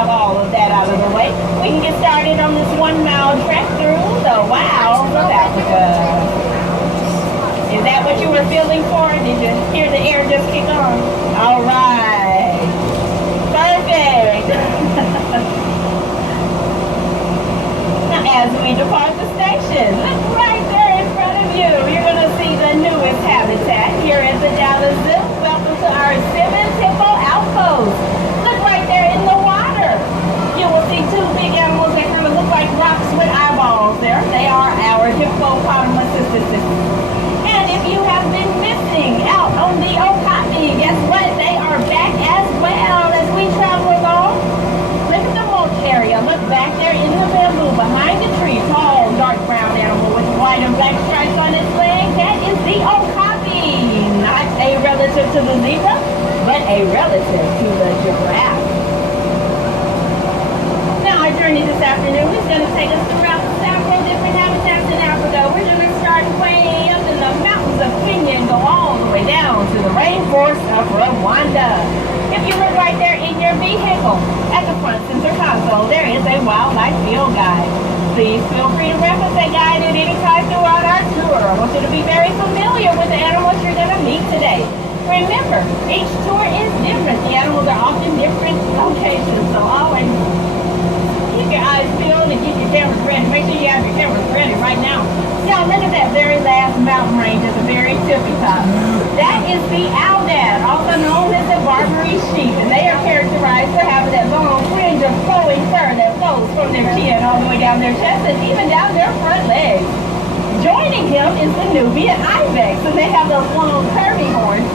have all of that out of the way, we can get started on this 1-mile trek through the wilds of Africa. Is that what you were feeling for? Did you hear the air just kick on? All right. Perfect. Now, as we depart the station, look right there in front of you. You're going to see the newest habitat here at the Dallas Zoo. Welcome to our 7th hippo outpost. Look right there in the water. You will see 2 big animals that kind of look like rocks with eyeballs there. They are our hippopotamuses. And if you have been missing out on the okapi, guess what? They are back as well as we travel along. Look at the mulch area. Look back there in the bamboo behind the tree. Tall, dark brown animal with white and black stripes on its leg. That is the okapi. Not a relative to the zebra, but a relative to the giraffe. Now our journey this afternoon is going to take us throughout several different habitats in Africa. We're going to start way up in the mountains of Kenya and go all the way down to the rainforest of Rwanda. If you look right there in your vehicle, at the front center console, there is a wildlife field guide. Please feel free to reference that guide at any time throughout our tour. I want you to be very familiar with the animals you're going to meet today. Remember, each tour is different. The animals are often different locations, so always keep your eyes peeled and keep your cameras ready. Make sure you have your cameras ready right now. Now, look at that very last mountain range at the very tippy top. That is the Aldad, also known as the Barbary sheep, and they are characterized for having that long fringe of flowing fur that flows from their chin all the way down their chest and even down their front legs. Joining him is the Nubian ibex, and they have those long curvy horns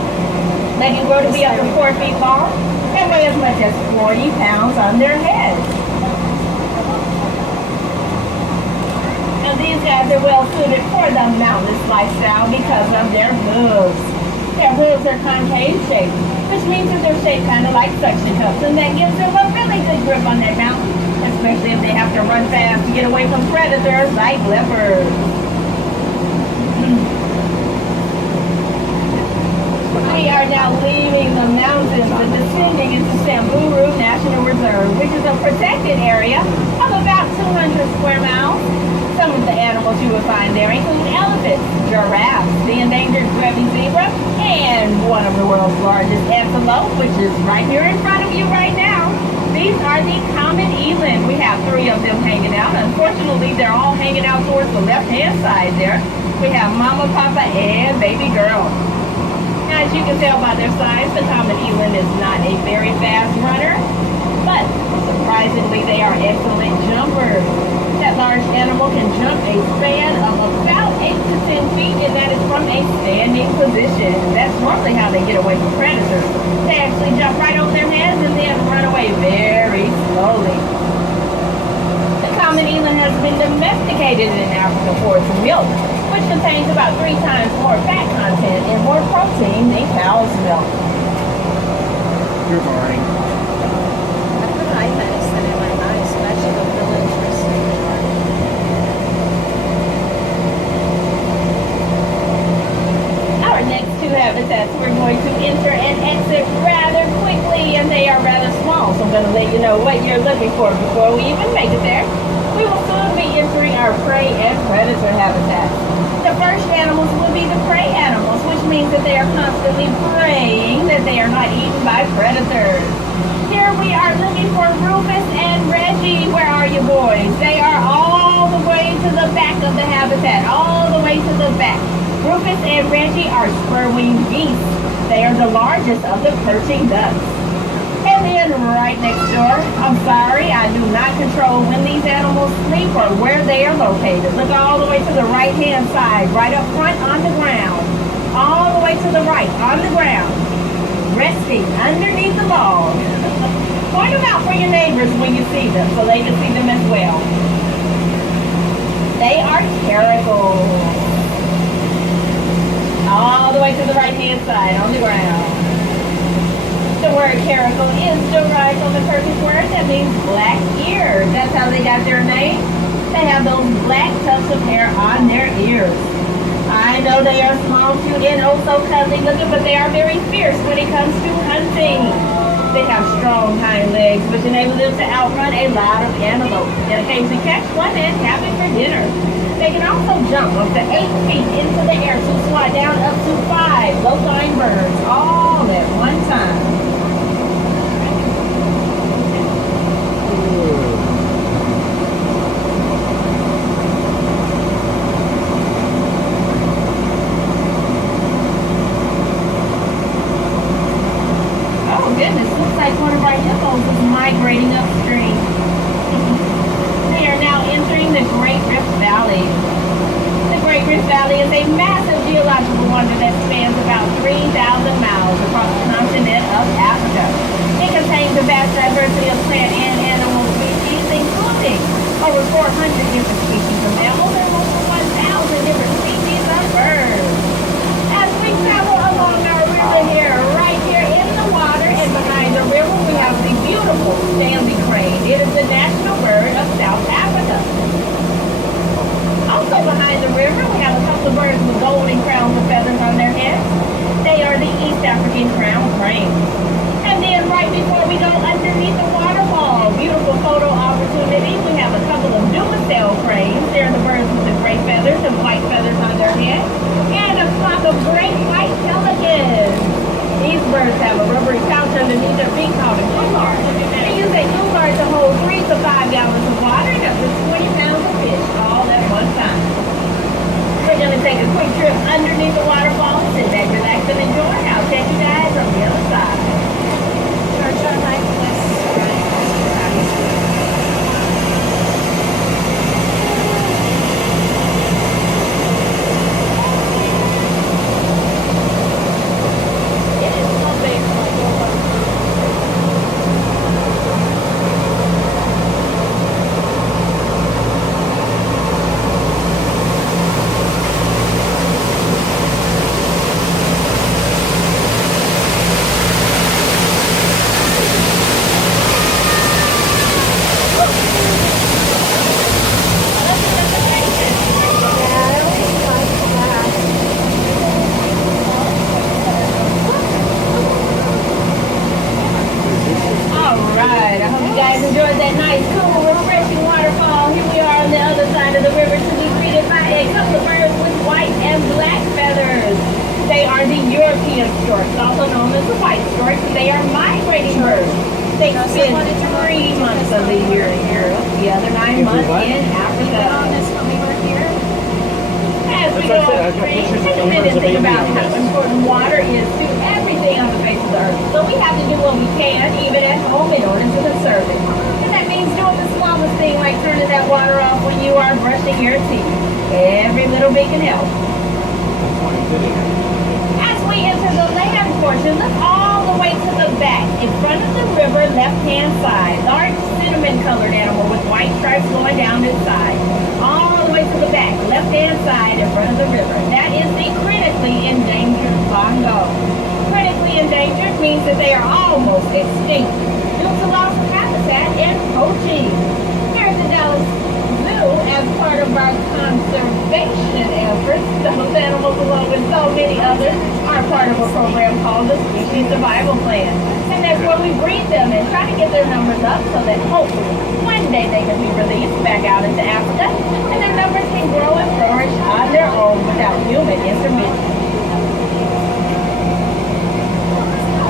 that can grow to be up to 4 feet long and weigh as much as 40 pounds on their heads. Now these guys are well suited for the mountainous lifestyle because of their hooves. Their hooves are concave shaped, which means that they're shaped kind of like suction cups, and that gives them a really good grip on that mountain, especially if they have to run fast to get away from predators like leopards. We are now leaving the mountains and descending into Samburu National Reserve, which is a protected area of about 200 square miles. Some of the animals you will find there include elephants, giraffes, the endangered grevy zebra, and one of the world's largest antelope, which is right here in front of you right now. These are the common eland. We have 3 of them hanging out. Unfortunately, they're all hanging out towards the left-hand side there. We have mama, papa, and baby girl. As you can tell by their size, the common eland is not a very fast runner, but surprisingly, they are excellent jumpers. That large animal can jump a span of about 8 to 10 feet, and that is from a standing position. That's normally how they get away from predators. They actually jump right over their heads and then run away very slowly. The common eland has been domesticated in Africa for its milk, which contains about 3 times more fat content and more protein than cow's milk. You're boring. I put ibex in my eyes, so that should look really interesting. Our next 2 habitats we're going to enter and exit rather quickly, and they are rather small, so I'm going to let you know what you're looking for before we even make it there. We will soon be entering our prey and predator habitats. The first animals will be the prey animals, which means that they are constantly praying that they are not eaten by predators. Here we are looking for Rufus and Reggie. Where are you boys? They are all the way to the back of the habitat, all the way to the back. Rufus and Reggie are spur-winged geese. They are the largest of the perching ducks. And then right next door, I'm sorry, I do not control when these animals sleep or where they are located. Look all the way to the right-hand side, right up front on the ground. All the way to the right, on the ground, resting underneath the log. Point them out for your neighbors when you see them, so they can see them as well. They are caracals. All the way to the right-hand side, on the ground. The word caracal is derived from the Turkish word that means black ears. That's how they got their name. They have those black tufts of hair on their ears. I know they are small, cute, and oh so cuddly looking, but they are very fierce when it comes to hunting. They have strong hind legs, which enable them to outrun a lot of antelope and occasionally catch one and have it for dinner. They can also jump up to 8 feet into the air to fly down up to 5 low-flying birds all at one time. Goodness, looks like one of our hippos is migrating upstream. They are now entering the Great Rift Valley. The Great Rift Valley is a massive geological wonder that spans about 3,000 miles across the continent of Africa. It contains a vast diversity of plant and animal species, including over 400 different species of mammals and over 1,000 different species of birds. As we travel along our river here, right here in the water and behind the river, we have the beautiful Stanley crane. It is the national bird of South Africa. Also behind the river, we have a couple of birds with golden crowns of feathers on their heads. They are the East African crown crane. And then right before we go underneath the waterfall, beautiful photo opportunity, we have a couple of Dumastel cranes. They're the birds with the gray feathers and white feathers on their head. And a flock of great white pelicans. These birds have a rubbery pouch underneath their beak called a gullard. They use a gullard to hold 3 to 5 gallons of water and up to 20 pounds of fish all at one time. We're going to take a quick trip underneath the waterfall, sit back, relax, and enjoy. I'll catch you guys on the other side. Storks, also known as the white storks. They are migrating birds. They spend 3 months of the year in Europe, the other 9 months in Africa. As we go upstream, take a minute and think about how important water is to everything on the face of the earth. So we have to do what we can, even at home, in order to conserve it. And that means doing the smallest thing, like turning that water off when you are brushing your teeth. Every little bit can help. As we enter the land portion, look all the way to the back. In front of the river, left-hand side, large cinnamon-colored animal with white stripes going down its side. All the way to the back, left-hand side, in front of the river. That is the critically endangered bongo. Critically endangered means that they are almost extinct due to loss of habitat and poaching. Here at the Dallas Zoo, as part of our conservation efforts, those animals, along with so many others, are part of a program called the Species Survival Plan. And that's where we breed them and try to get their numbers up so that hopefully one day they can be released back out into Africa and their numbers can grow and flourish on their own without human intervention.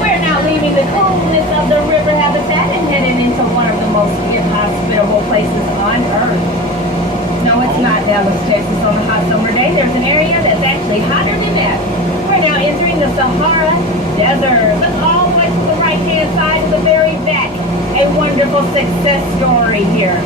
We're now leaving the coolness of the river habitat and heading into one of the most inhospitable places on Earth. No, it's not Dallas, Texas on a hot summer day. There's an area that's actually hotter than that. We're now entering the Sahara Desert. Look all the way to the right-hand side of the very back. A wonderful success story here.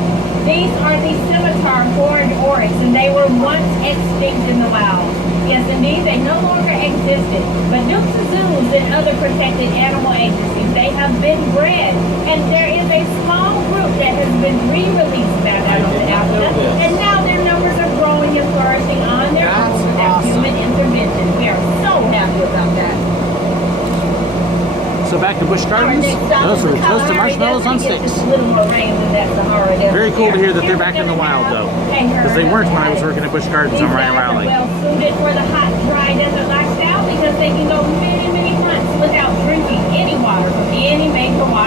These are the scimitar-horned oryx, and they were once extinct in the wild. Yes, indeed, they no longer existed. But Texas zoos and other protected animal agencies, they have been bred. And there is a small group that has been re-released back out of Africa. And now their numbers are growing and flourishing on their own without human intervention. We are so happy about that. So back to Busch Gardens. Those are toasted marshmallows on sticks. Very cool to hear that they're back in the wild, though, because they weren't when I was working at Busch Gardens on Ryan Raleigh. Well suited for the hot, dry desert lifestyle because they can go many, many months without drinking any water from any major water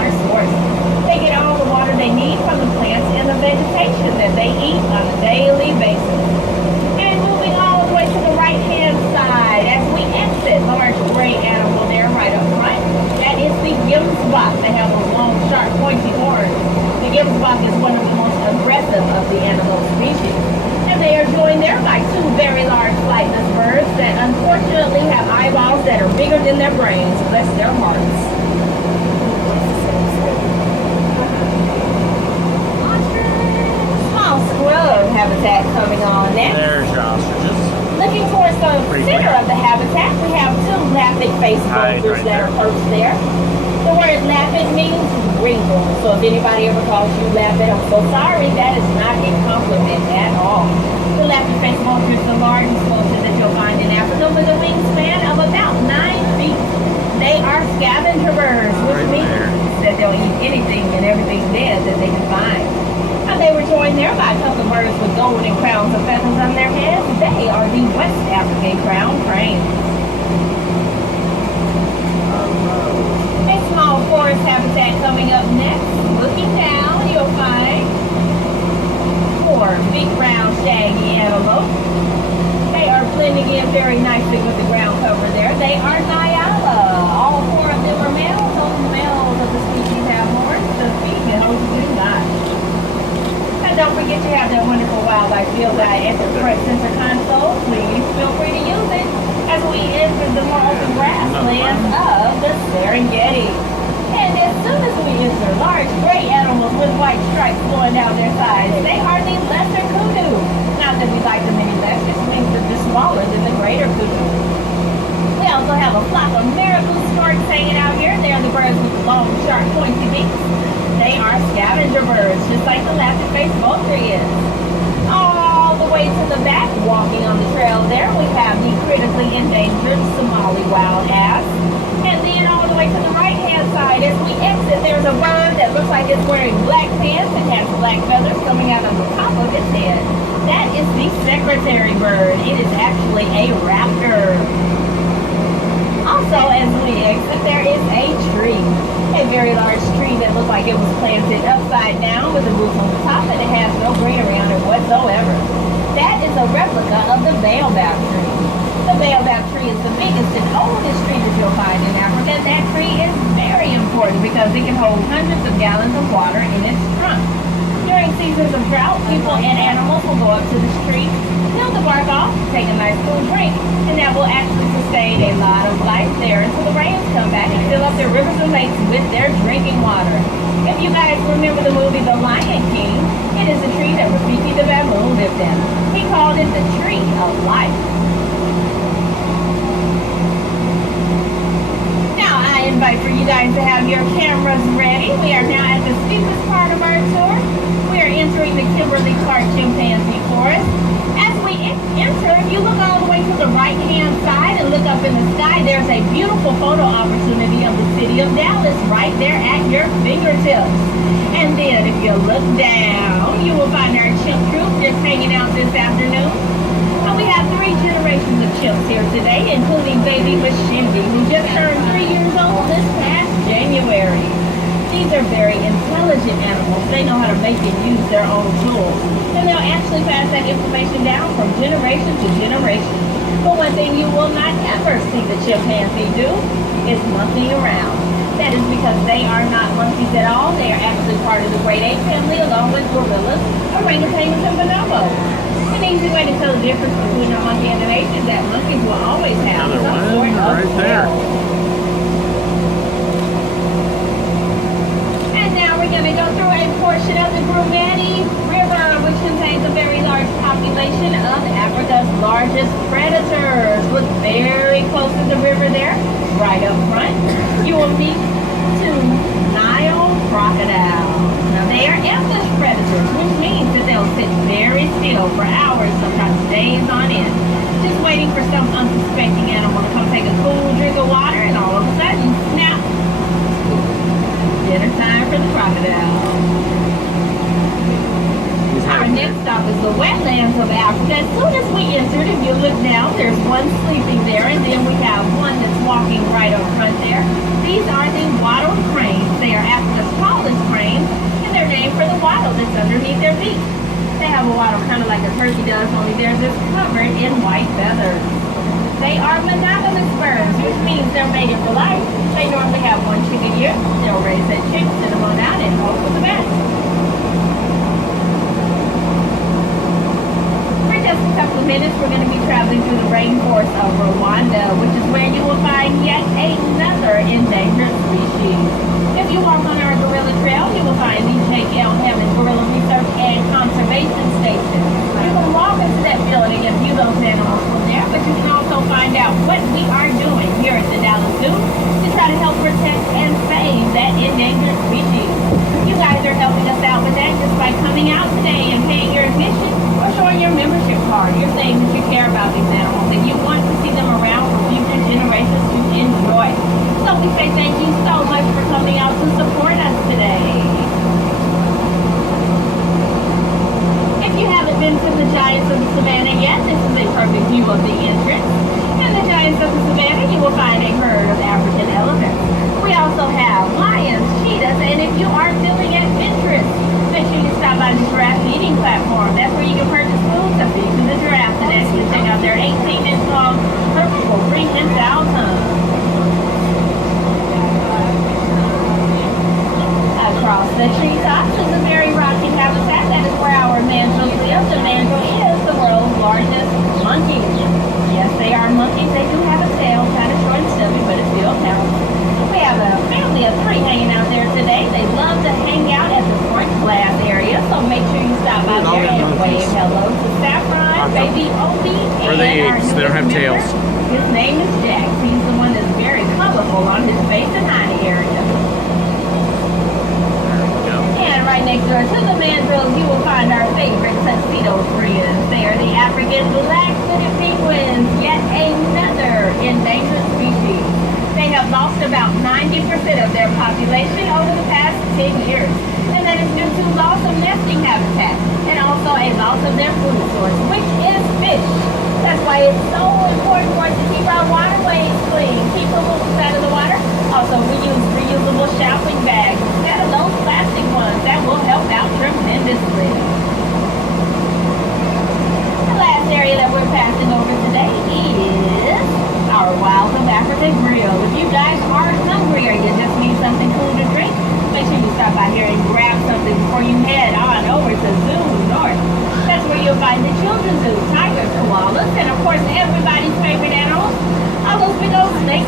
eyeballs that are bigger than their brains. Bless their hearts. Small squirrel habitat coming on next. There's your ostriches. Looking towards the center of the habitat, we have two lappet-faced Hide vultures right that are there. perched there. The word lappet means wrinkle. So if anybody ever calls you lappet, I'm so sorry. That is not a compliment at all. The lappet-faced vulture is the largest vulture that you'll find in Africa with a wingspan of about 9 feet. They are scavenger birds, which Right means there. that they'll eat anything and everything dead that they can find. And they were joined there by a couple of birds with golden crowns of feathers on their heads. They are the West African crown cranes. A small forest habitat coming up next. Looking down, you'll find 4 big round shaggy antelope. They are blending in very nicely with the ground cover there. They are Nyala. All 4 of them are males. Only males of the species have horns. The females do not. And don't forget you have that wonderful wildlife field guide at the front center console. Please feel free to use it as we enter the more open grasslands of the Serengeti. And as soon as we enter large gray animals with white stripes flowing down their sides, they are the lesser kudu. Not that we like them any less, just means that they're smaller than the greater kudu. We also have a flock of marabou storks hanging out here. They're the birds with long, sharp, pointy beaks. They are scavenger birds, just like the lappet-faced vulture is. All the way to the back, walking on the trail there, we have the critically endangered Somali wild ass. And then all the way to the right-hand side, as we exit, there's a bird that looks like it's wearing black pants and has black feathers coming out of the top of its head. That is the secretary bird. It is actually a raptor. Also, as we exit, there is a tree. A very large tree that looks like it was planted upside down with a roof on the top, and it has no greenery on it whatsoever. That is a replica of the baobab tree. The baobab tree is the biggest and oldest tree that you'll find in Africa. That tree is very important because it can hold hundreds of gallons of water in its trunk. During seasons of drought, people and animals will go up to this tree, peel the bark off, take a nice cool drink, and that will actually sustain a lot of life there until the rains come back and fill up their rivers and lakes with their drinking water. If you guys remember the movie The Lion King, it is the tree that Rafiki the baboon lived in. He called it the tree of life. Now I invite for you guys to have your cameras ready. We are now at the steepest part of our tour. We are entering the Kimberly Clark Chimpanzee Forest. As we enter, if you look all the way to the right-hand side and look up in the sky, there's a beautiful photo opportunity of the city of Dallas right there at your fingertips. And then if you look down, you will find our chimp troop just hanging out this afternoon. And we have 3 generations of chimps here today, including baby Mashindi, who just turned 3 years old this past January. These are very intelligent animals. They know how to make and use their own tools. And they'll actually pass that information down from generation to generation. But one thing you will not ever see the chimpanzee do is monkey around. That is because they are not monkeys at all. They are actually part of the great ape family along with gorillas, orangutans, and bonobos. An easy way to tell the difference between a monkey and an ape is that monkeys will always have Another some one sort of right there. tail. We're going to go through a portion of the Grumeti River, which contains a very large population of Africa's largest predators. Look very close to the river there, right up front. You will meet 2 Nile crocodiles. Now they are ambush predators, which means that they'll sit very still for hours, sometimes days on end, just waiting for some unsuspecting animal to come take a cool drink of water, and all of a sudden, snap! Dinner time for the crocodile. Our next stop is the wetlands of Africa. As soon as we entered, if you look down, there's one sleeping there, and then we have one that's walking right up front there. These are the wattled cranes. They are Africa's tallest cranes, and they're named for the wattle that's underneath their beak. They have a wattle kind of like a turkey does, only theirs is covered in white feathers. They are monogamous birds, which means they're mated for life. They normally have 1 chick a year. They'll raise that chick, send them on out, and hope for the best. For just a couple of minutes, we're going to be traveling through the rainforest of Rwanda, which is where you another endangered species. If you walk on our gorilla trail, you will find the J.K. Hammond Gorilla Research and Conservation Station. You can walk into that building and view those animals from there, but you can also find out what we are doing here at the Dallas Zoo to try to help protect and save that endangered species. You guys are helping us out with that just by coming out today and paying your admission or showing your membership card. You're saying that you care about these animals and you want to see them around for future generations to enjoy. So we say thank you so much for coming out to support us today. If you haven't been to the Giants of the Savannah yet, this is a perfect view of the entrance. In the Giants of the Savannah, you will find a herd of African elephants. We also have lions, cheetahs, and if you are feeling adventurous, make sure you stop by the giraffe feeding platform. That's where you can purchase food to feed to the giraffes and actually check out their 18-inch long purple premium style tongue. Across the treetops is a very rocky habitat. That is where our mandrills live. The mandrill is the world's largest monkey. Yes, they are monkeys. They do have a tail, kind of short and stubby, but it still counts. We have a family of 3 hanging out there today. They love to hang out at the front glass area, so make sure you stop by there and wave hello to Saffron, Baby Obi, and our apes? They don't have tails. His name is Jax. He's the one that's very colorful on his face and hiney area. And right next door to the mandrills, you will find our favorite tuxedo friends. They are the African black-footed penguins, yet another endangered species. They have lost about 90% of their population over the past 10 years. And that is due to loss of nesting habitat and also a loss of their food source, which is fish. That's why it's so important for us to keep our waterways clean, keep pollutants out of the water. Also, we use reusable shopping bags instead of those plastic ones. That will help out tremendously. The last area that we're passing over today is our Wild of Africa Grill. If you guys are hungry or you just need something cool to drink, make sure you stop by here and grab something before you head on over to Zoo North. That's where you'll find the children's zoo, tigers, koalas, and of course everybody's favorite animals, all those big old snakes